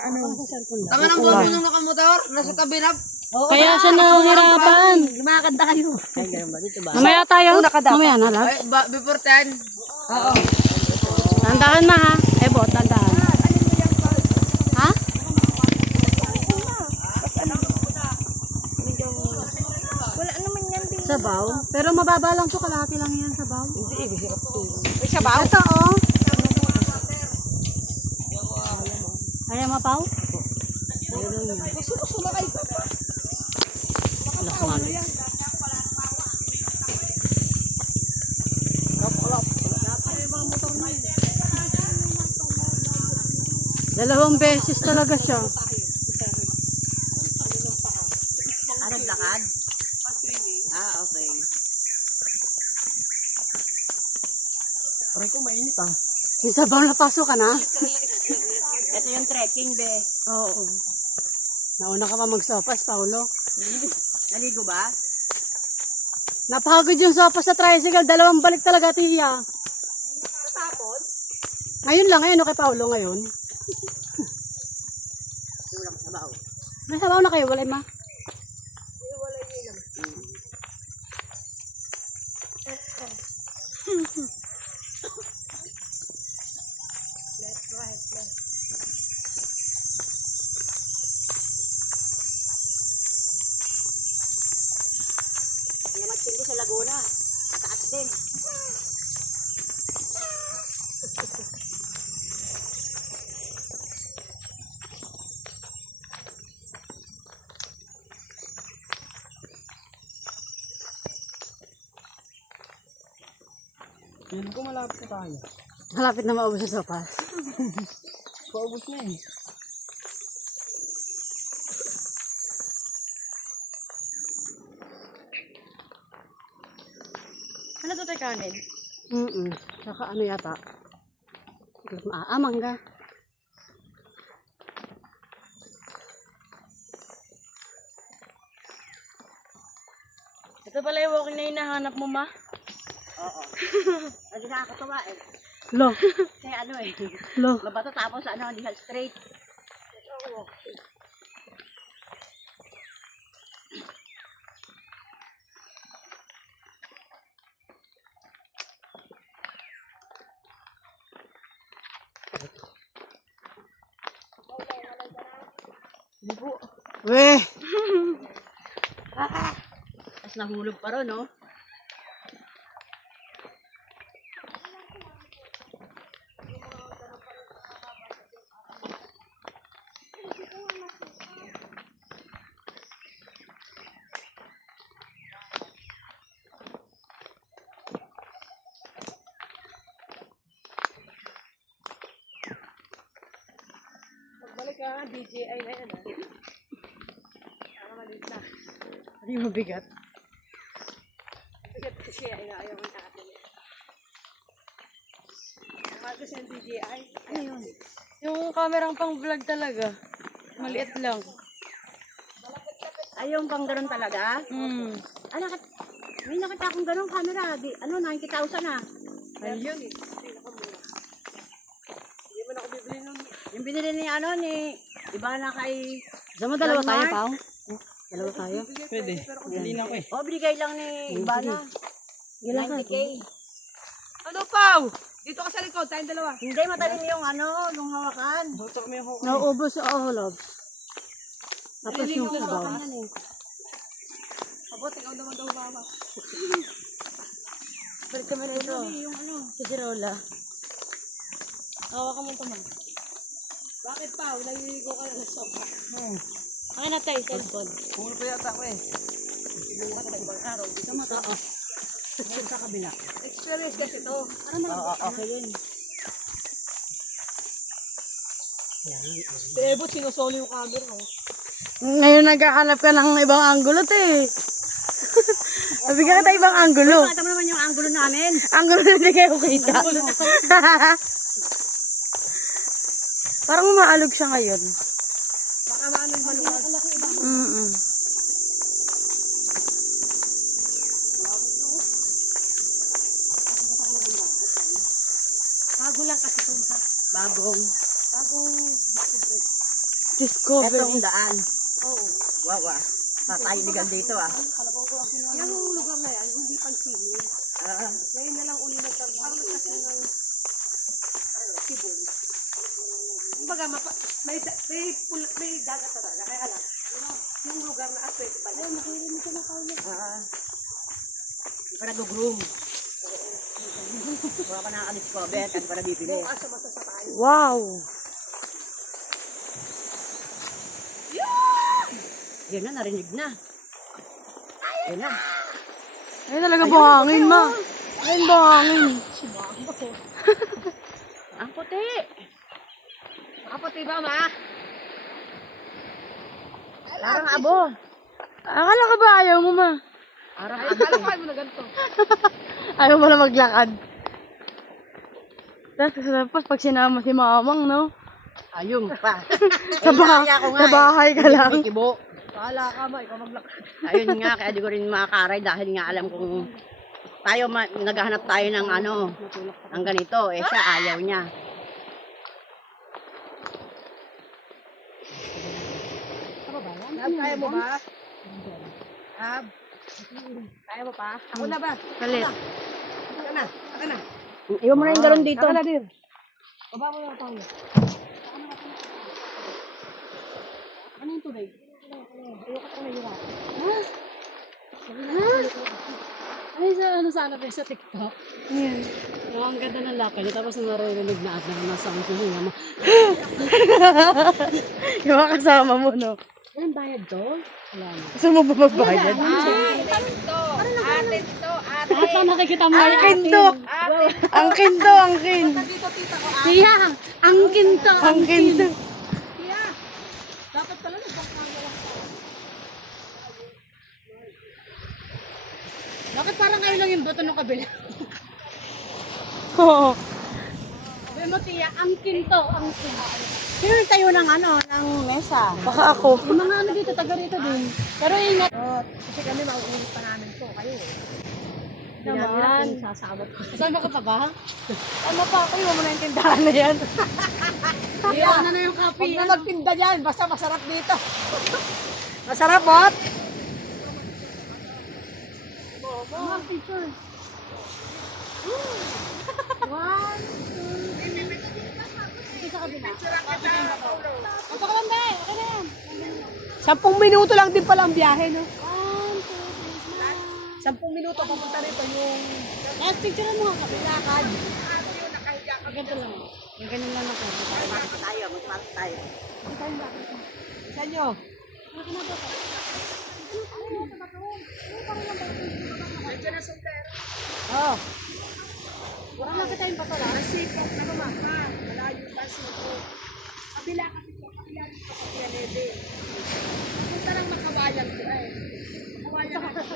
Tama ng buwan nung nakamotor, nasa tabi na. Kaya siya nahihirapan. Lumakad na kayo. Mamaya tayo. Mamaya na lang. Ay, before 10. Oo. Tandahan ma ha. Ebo, tandahan. Ha? Wala naman yan din. Sabaw. Pero mababa lang to. Kalahati lang yan sabaw. May sabaw? Ito oh. Kaya mapaw? Gusto ko sumakay ka pa. Wala ko nga. Dalawang beses talaga siya. Naglakad? Okay. Aray ko mainit ah. Yung sabaw na pasok ka na? Ito yung trekking, be. Oo. Nauna ka pa magsopas, Paulo. Naligo ba? Napagod yung sopas sa tricycle. Dalawang balik talaga, Tiya. Tapos? Ngayon lang, ngayon kay Paulo ngayon. Walang sabaw. May sabaw na kayo, walay ma. Walay nyo lang. Left, right, left. Kaya magtinggo sa Laguna. Mataas din. Yan ko malapit na tayo. Malapit na maubos yung sopas. Paubos na eh. Ano to tayo kanin? Saka ano yata? Mangga. Ito pala yung walking na hinahanap mo, ma? Oo. Hindi nakakatawa eh. Lo, Kasi ano eh. lo. Mabato tapos ano, hindi straight. Weh. Tapos nahulog pa ron, no? Magbalik ka, DJI na yan ah. Para maliit na. Hindi mabigat. Bigat kasi ayaw ang tatin. Mahal kasi ang DJI. Ano yun? Yung kamerang pang vlog talaga. Maliit lang. Ay, yung pang ganun talaga? Ah, may nakita akong ganun camera. Di, ano, 90,000 na. Ayun. Hindi mo na ako bibili nun. Yung binili ni ano, ni iba na kay... Diyan mo dalawa tayo, Landmark? Pao? Dalawa tayo? Pwede. Hindi na ako eh. Oh, binigay lang ni iba na. Gila ka. 90K. Ano Pao? Dito ka sa likod, tayong dalawa. Hindi, matalim yung ano, yung hawakan. Hutok mo yung hukay. Nauubos sa oholog. Tapos yung Yung sabaw. hawakan yan eh. Abot, ikaw naman daw mama. Balik kami na ito. Yung ano. Kasi Rola. Hawakan mo ito, ma. Bakit Pao? Naliligo ka na sa sofa. Akin na tayo, cellphone. Pumul pa yata ako eh. Ito mo to. Sa kabila. Experience kasi to. Oo, okay yun. Si Evo, sinusolo yung camera oh. Ngayon naghahanap ka ng ibang angulo, te. Nabigyan kita ibang angulo. Pakita mo naman yung angulo namin. Angulo na hindi kayo kita. Parang umaalog siya ngayon. Baka maano yung maluwag. Bago lang kasi ito. Bagong. Bagong discovery. Discovery. Etong daan. Oo. Wow, ah. Tatahiligan dito, ah. Yung lugar na yan, hindi pansinin. Ngayon na lang uli nagkaroon kasi ng sibol. Kumbaga, may dagat talaga. Kaya lang, yung lugar na aswede pala. Ay, makulit mo siya na kauli. Hindi pa nag-groom. Wala pa nakaka-discover, kasi pa nabibili. Asa masasakain. Wow. Yan na, narinig na. Yan na. Ay, talaga buhangin, ma. Ayun, buhangin. Ang puti. Kapatid ba, ma? Parang abo. Akala ka ba ayaw mo, ma? Parang Ay, abo. alam mo na ganito. Ayaw mo na maglakad. Tapos pag sinama si mamang, no? Ayun pa. Sa bahay ka lang. Kibo. Bahala ka, ma. Ikaw maglakad. Ayun nga, kaya di ko rin makakaray dahil nga alam kong tayo, naghahanap tayo ng ano, ng ganito. Eh siya, ayaw niya. Ab, kaya mo ba? Ab, kaya mo pa? Ako na ba? Kalit. Ako na. Ako na. Iwan mo na yung garon dito. Ako na, dir. Baba mo na tayo. Ano yung tubig? Ayoko ko nahihirap. Ay, ano sana pa sa TikTok? Yan. Yung ang ganda ng laki niya, tapos naririnig na at nasa ang hihinga mo. Yung kasama mo, no? Anong bayad to? Wala na. Gusto mo ba magbayad? Lahat na nakikita mo Ang ay kinto! Ang kinto, ang kin. Tiya! Ang kinto! Ang kinto. Dapat pala nagpapakala lang. Bakit parang kayo lang yung buto ng kabila? Oo. Sabi mo, Tiya, ang kinto! Ang kinto! Sino tayo ng ano, ng mesa? Baka ako. Yung mga ano dito, taga rito din. Pero ingat Kasi kami mauulit pa namin to. Kayo. naman. Saan ka pa ba? Ano pa ako, yung mo na yung tindahan na yan. Iyan na yung Huwag kape. na magtinda dyan. Basta masarap dito. Masarap, bot? Mga picture. One, two, sa kabila. Kapakalambe, okay na yan. 10 minuto lang din pala ang biyahe, no? 1, 2, 3, 10 minuto papunta rito yung... last picture mo ka kabila. Ganito lang. Yung ganun lang ako. Magpapasok tayo, magpapasok tayo. Isa nyo. Oh. Wala na kita yung patola. Nasipot na mamaka. Malayo pa sipot. Kabila kasi po. Kabila dito sa Pianede. Papunta lang makawayang ko eh. Makawayang ako.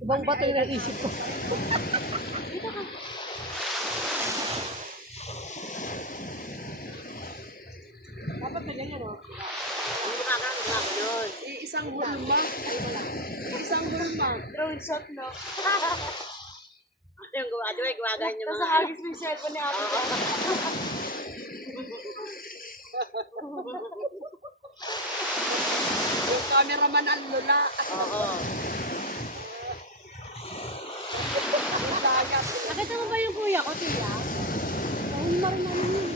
Ibang bato yung naisip ko. Dapat na ganyan, no? Hindi gumagano yun. Isang hulma. Ay, wala. Isang hulma. Drone shot, no? Yung gumagano yung Nasa mga... agis mo yung cellphone ni Ate. Yung cameraman ang lula. Oo. Nakita mo ba yung kuya ko, Tiya? Ay, marin namin yun.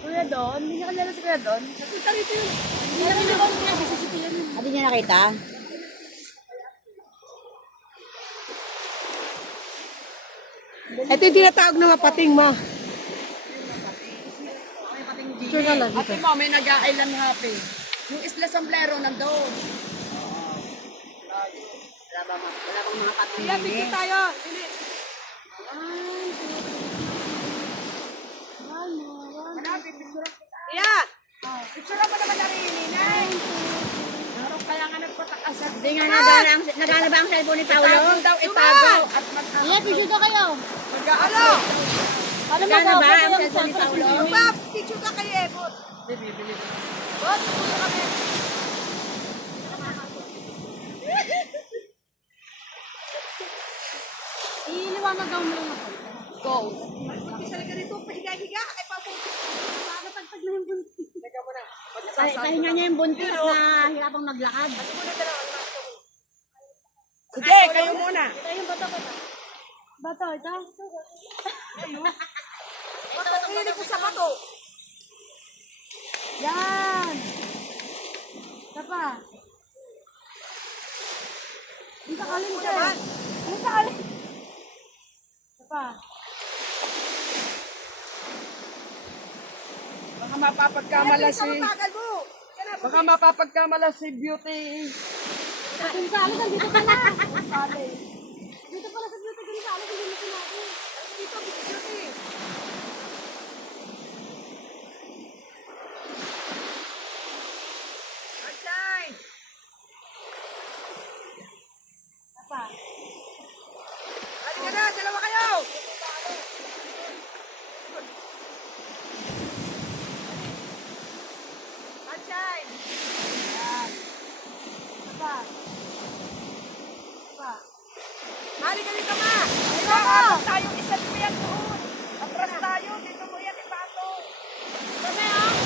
Kuya Don, hindi niya kalala si Kuya Don. Nakita rito yun. Hindi na kinuha ko niya, kasi si Tiya nun. Hindi niya nakita? Ito yung tinatawag na mapating, ma. Picture ka lang dito. Ate mo, may nag-a-island happy. Yung Isla Sombrero nandun. Wala bang mga pating Iya, picture tayo. Dili. Hanapin, picture ako. Iya! Picture mo naman na rin, Ninay. Naroon kaya nga nagpatakasan. Hindi nga nagana ba ang cellphone ni Paulo? Itago daw, itago. At Tiya, picture na kayo. mag-ano? Paano Nagana ba magkakasya ang yung cellphone ni contract Paulo? ni Pa, picture ka kay Ebot. Bot, picture kami. Iliwanag daw mo lang ako. Go. Mag-isa ka rito, pahiga-higa. Ay, papunta. Nakakatagtag na yung buntis. Pahinga niya yung buntis na hirapang maglakad. Sige, kayo muna. Ito yung bato. Bato, ito. Hilig ko sa bato. Yan. Ito pa. Ang takalin ka. Ang takalin. Ito pa. Baka mapapagkamala si... Baka mapapagkamala si Beauty. Gonzales, nandito pala. Dito pala sa Beauty Gonzales, hindi mo sinabi. Dito, Beauty. Atay! Apa? Halika na, dalawa kayo! Atay! Apa? Apa? Halika dito ma! Atras tayo, isan mo yan doon! Atras tayo, dito mo yan ipatong! Kami, oh.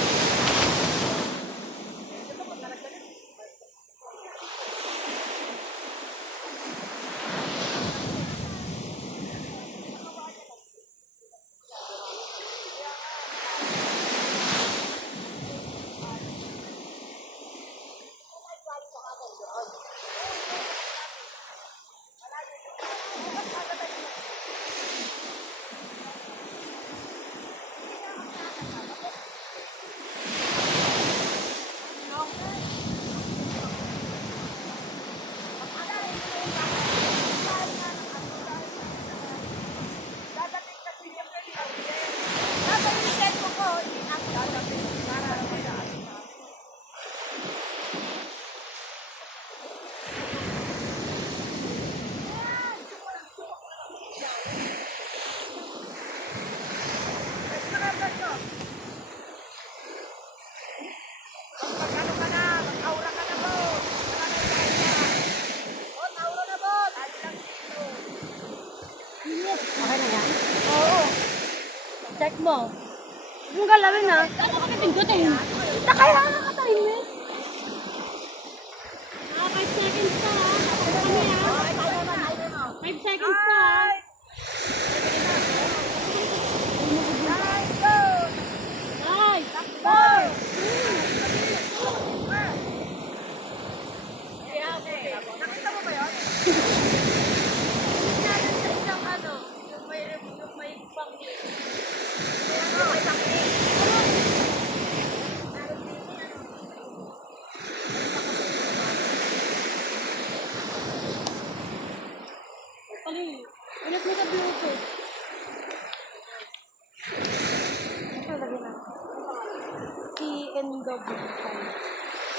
Okay na yan? Check mo. Yung galawin ha. Ano ka pindutin? Kaya nakaka-timing. 5 seconds pa, ha? Kami, ha? 5 seconds pa, ha? Nice! Nakita mo ba yun? Pali, ulit mo sa Bluetooth. TNW.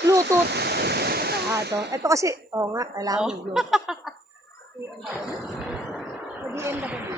Bluetooth. Ah, ito. Ito kasi, oo nga, kailangan ng Bluetooth. Sa DNW.